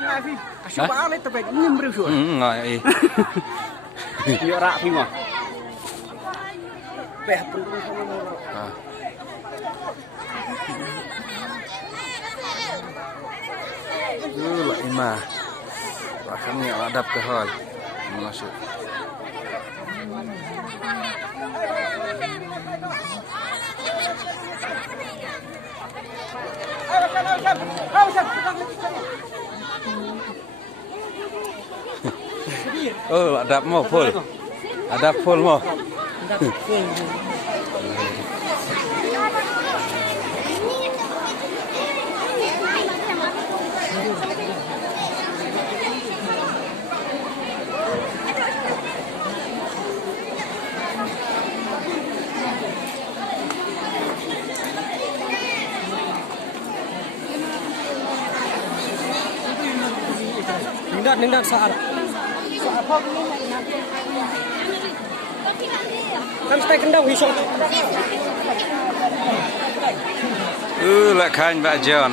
Hả? Ngồi. Nhiều rạ phim à? Lại mà bahkan nggak ada kehal masuk. Ada mau full mau. Ningdat saat. Kan stay kendang hisok. Lại khanh bà John.